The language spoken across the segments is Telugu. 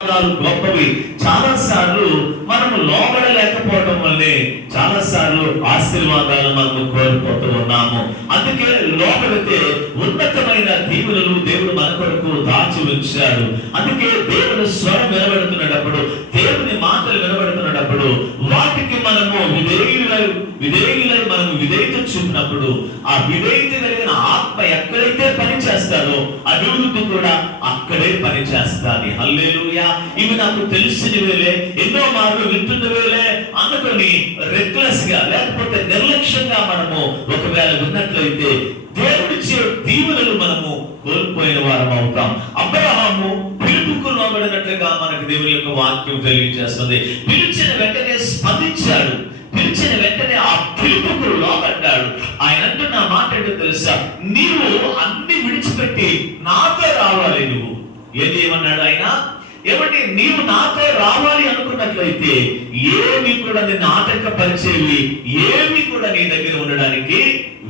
గొప్పవి. చాలా సార్లు మనము లోబడలేకపోవడం వల్లే చాలా సార్లు ఆశీర్వాదాలు మనము కోల్పోతూ ఉన్నాము. అందుకే లోబడితే ఉన్నతమైన దీవెనలు దేవుడు మన కొరకు దాచి ఉంచాడు. అందుకే దేవుని స్వరం వినబడుతున్నప్పుడు, దేవుని మాటలు వినబడుతున్నప్పుడు వాటికి మనము విధేయులై మనము విధేయత చూపినప్పుడు ఆ విధేయత కలిగిన ఆత్మ ఎక్కడైతే పని చేస్తాడో అభివృద్ధి కూడా అక్కడే పని చేస్తాది. హల్లెలూయా. ఇవి నాకు తెలిసినవేలే, ఎన్నో మార్లు వింటున్నవేలే అనుకొని రెక్లెస్ గా లేకపోతే నిర్లక్ష్యంగా మనము ఒకవేళ విన్నట్లయితే దేవుడిచ్చే దీవెనలు మనము కోల్పోయిన వారం అవుతాం. అబ్రహాము పిలుపుకు లోబడినట్లుగా మనకు దేవుని యొక్క వాక్యం తెలియజేస్తుంది. పిలిచిన వెంటనే స్పందించాడు, పిలిచిన వెంటనే ఆ పిలుపుకు లోబడ్డాడు. ఆయన అంటున్న మాట ఏంటో తెలుసా? నీవు అన్ని విడిచిపెట్టి నాతో రావాలి. నువ్వు ఏమన్నాడు ఆయన? ఏమంటే నీవు నాతో రావాలి అనుకున్నట్లయితే ఏమి కూడా నిన్ను ఆటంకపరిచేవి ఏమి కూడా నీ దగ్గర ఉండడానికి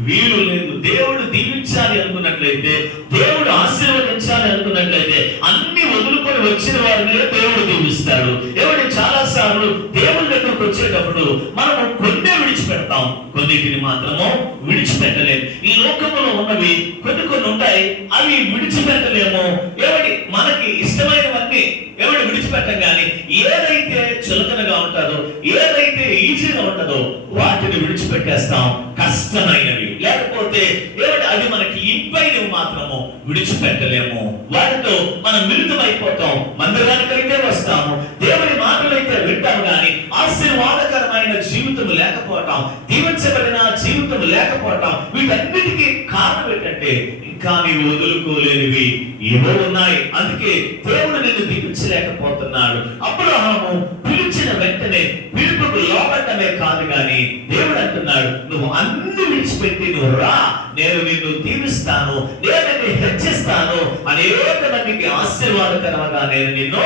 వీలు లేదు. దేవుడు దీవించాలి అనుకున్నట్లయితే, దేవుడు ఆశీర్వదించాలి అనుకున్నట్లయితే అన్ని వదులుకొని వచ్చిన వారినే దేవుడు దీవిస్తాడు. ఏమంటే చాలా సార్లు దేవుడి దగ్గరకు వచ్చేటప్పుడు మనము కొన్నే విడిచిపెడతాం, కొన్నిటిని మాత్రము విడిచిపెట్టలేము. ఈ లోకంలో ఉన్నవి కొన్ని ఉంటాయి, అవి విడిచిపెట్టలేము. ఏమంటే మనకి ఇష్టమైనవన్నీ ఎవరు విడిచిపెట్టం, కానీ ఏదైతే చులకనగా ఉంటుందో, ఏదైతే ఈజీగా ఉంటుందో వాటిని విడిచిపెట్టేస్తాం. కష్టమైనవి లేకపోతే ఏమిటి అది మనకి ఇంపైనవి మాత్రము విడిచిపెట్టలేము. వాటితో మనం మిళితమైపోతాం. మందిరానికైతే వస్తాము, దేవుని మాటలైతే వింటాము, కానీ ఆశీర్వాదకరమైన జీవితం లేకపోవటం, దీవించబడిన జీవితం లేకపోవటం, వీటన్నిటికీ కారణం ఏంటంటే ఇంకా నీవు వదులుకోలేనివి ఏవో ఉన్నాయి. అందుకే దేవుడు నిన్ను దీవించలేకపోతున్నాడు. అబ్రహాము పిలిచిన వెంటనే పిలుపుకు లోబడటమే కాదు, కానీ దేవుడు అంటున్నాడు, నువ్వు అన్ని విడిచిపెట్టి నువ్వు రా, నేను నిన్ను దీవిస్తాను, నేను నిన్ను హెచ్చిస్తాను, అనేక మందికి ఆశీర్వాదకరంగా నేను నిన్ను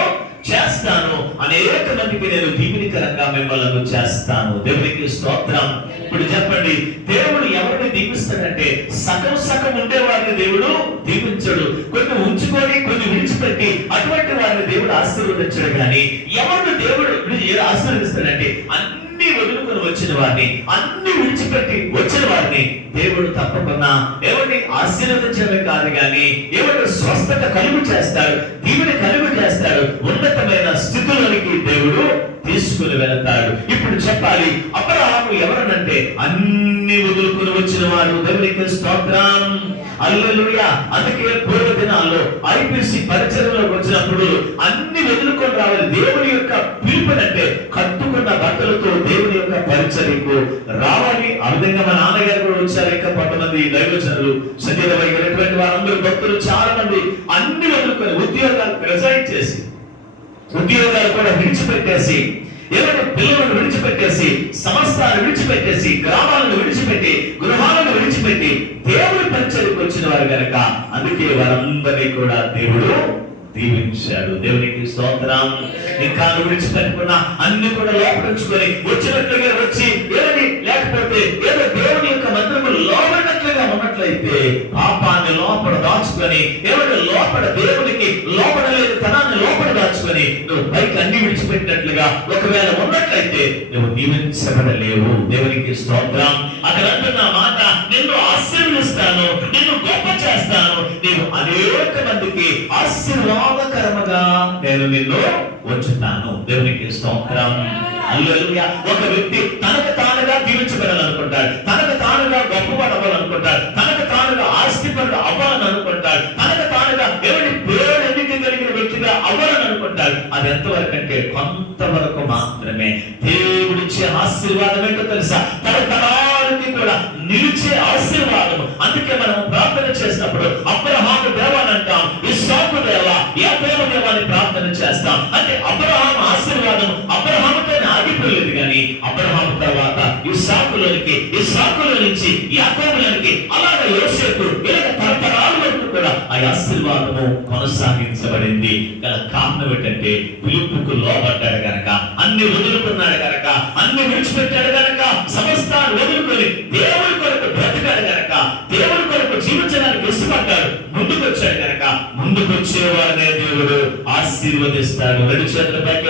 చేస్తాను, అనేక మందికి నేను దీవెనకరంగా మిమ్మల్ని చేస్తాను. దేవునికి స్తోత్రం. ఇప్పుడు చెప్పండి, దేవుడు ఎవరిని దీవిస్తాడంటే సగం సగం ఉండే వారిని దేవుడు దీవించడు. కొన్ని ఉంచుకొని కొన్ని విడిచిపెట్టి అటువంటి వారిని దేవుడు ఆశీర్వదించడు. కానీ ఎవరిని దేవుడు ఆశీర్వదిస్తాడంటే అన్ని వదులుకొని వచ్చిన వారిని, అన్ని విడిచిపెట్టి వచ్చిన వారిని దేవుడు తప్పకుండా ఎవరిని ఆశీర్వదించడమే కాదు, కానీ ఎవరు స్వస్థత కలుగు చేస్తాడు, దీవెన కలుగు చేస్తాడు, ఉన్నతమైన స్థితులకి దేవుడు తీసుకుని వెళ్తాడు. ఇప్పుడు చెప్పాలి, అబ్రహాము ఎవరనంటే అన్ని వదులుకొని వచ్చిన వాడు. దేవునికి స్తోత్రం. హల్లెలూయా. అందుకే పూర్వ దినాల్లో ఐపీసీ పరిచర్యలోకి వచ్చినప్పుడు అన్ని వదులుకొని రావాలి. దేవుని యొక్క పిలుపునంటే కట్టుకున్న బట్టలతో దేవుని యొక్క పరిచర్యకు రావాలి. ఆ విధంగా మా నాన్నగారు కూడా వచ్చారు. ఇంకా కొంతమంది దైవజనులు, శరీర వైద్యులైనటువంటి వారందరూ భక్తులు చాలా మంది అన్ని వదులుకొని ఉద్యోగాలు రిజైన్ చేసి, ఉద్యోగాలు కూడా విడిచిపెట్టేసి, ఏమైనా పిల్లలను విడిచిపెట్టేసి, సమస్తాలను విడిచిపెట్టేసి, గ్రామాలను విడిచిపెట్టి, గృహాలను విడిచిపెట్టి దేవుడి పరిచర్యకు వచ్చిన వారు కనుక అందుకే వారందరినీ కూడా దేవుడు దీవించాడు. దేవునికి స్తోత్రం. ఇంకా విడిచిపెట్టకుండా అన్ని కూడా లోపడించుకొని వచ్చినట్లుగా వచ్చి ఏమని లేకపోతే ఏదో దేవుని యొక్క మందిరములు లోపడినట్లుగా ఉన్నట్లయితే పాపాన్ని లోపల దాచుకొని, ఏమంటే లోపల దేవునికి లోపడలేని తనాన్ని లోపల దాచుకొని నువ్వు పైకి అన్ని విడిచిపెట్టినట్లుగా ఒకవేళ ఉన్నట్లయితే నువ్వు దీవించబడలేవు. దేవునికి స్తోత్రం. అక్కడ అంటున్న మాట, నిన్ను ఆశీర్వదిస్తాను, నిన్ను గొప్ప చేస్తాను, నేను అనేక మందికి ఆశీర్వాదకరముగా నేను నిన్ను ఉంచుతాను. దేవునికి స్తోత్రం. హల్లెలూయా. ఒక వ్యక్తి తనకు తానుగా దీవించబడాలనుకుంటాడు, తనకు తానుగా గొప్పపడవాలనుకుంటాడు, తనకు తానుగా ఆస్తిపరుడు అవ్వాలని అనుకుంటాడు, తనకు తానుగా ఎవరి పేరు ఎన్నిక కలిగిన వ్యక్తిగా అవ్వాలని అనుకుంటాడు. అది ఎంతవరకు అంటే కొంతవరకు మాత్రమే. దేవుడిచ్చే ఆశీర్వాదం ఏంటో తెలుసా? తరతరాలకి కూడా నిలిచే ఆశీర్వాదం. అందుకే మనం ప్రార్థన చేసినప్పుడు అబ్రహాము దేవాన్ని అంటాం, ఇస్సాకు దేవా, యాకోబు దేవాన్ని ప్రార్థన చేస్తాం. అంటే అబ్రహాము ఆశీర్వాదం అబ్రహాముతోనే ఆగిపోలేదు, కానీ అబ్రహాము తర్వాత ఇస్సాకులోనికి, ఇస్సాకులో నుంచి యాకోబులోనికి, అలాగే యోసేపు, ఇలాగ తరతరాల వరకు కూడా ఆ ఆశీర్వాదము కొనసాగించబడింది. గల కారణం ఏంటంటే పిలుపుకు లోబడ్డాడు గనక, అన్ని వదులుకున్నాడు గనక, అన్ని విడిచిపెట్టాడు గనక, సమస్తాన్ని వదులుకొని దేవుడి కొరకు బ్రతికాడు గనక, దేవుడి కొరకు జీవించడానికి ఇష్టపడ్డాడు, ముందుకు వచ్చాడు గనక ముందుకు ముందుకు వచ్చేవారినే దేవుడు ఆశీర్వదిస్తాడు. రెండు చేతుల పైకి